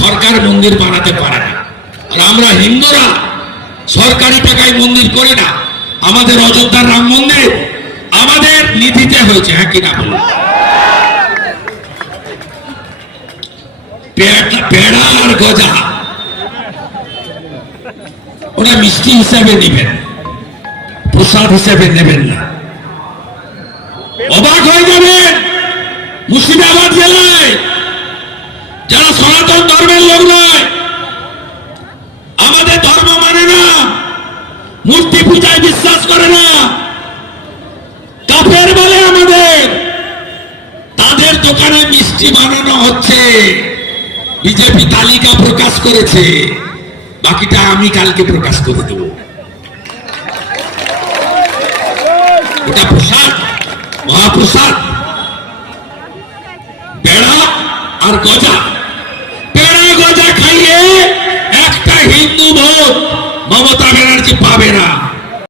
সরকার মন্দির বানাতে পারে না, আর আমরা হিন্দুরা সরকারি টাকায় মন্দির করি না। আমাদের অযোধ্যার রাম মন্দির আমাদের নিধিতে হয়েছে, হ্যাঁ কিনা বলুন? পেড়া আর গজা ওরা মিষ্টি হিসাবে নেবেন, প্রসাদ হিসাবে নেবেন না। অবাক হয়ে যাবেন, মুর্শিদাবাদ জেলায় যারা সনাতন ধর্মের লোক নয়, আমাদের ধর্ম মানে না, মূর্তি পূজায় বিশ্বাস করে না, কাফের বলে আমাদের, তাদের দোকানে মিষ্টি বানানো হচ্ছে। বিজেপি তালিকা প্রকাশ করেছে, বাকিটা আমি কালকে প্রকাশ করে দেব। ওটা প্রসাদ, মহাপ্রসাদ, পেড়া আর গজা। পেড়া গজা খাইয়ে একটা হিন্দু ভোট মমতা ব্যানার্জি পাবে না।